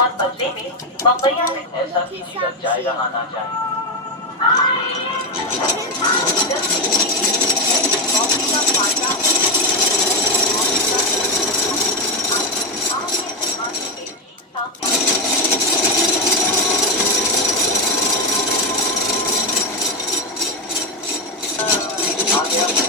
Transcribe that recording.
और बदले में बम्बैया में ऐसा किसी का जाए रहा ना जाए। आ गया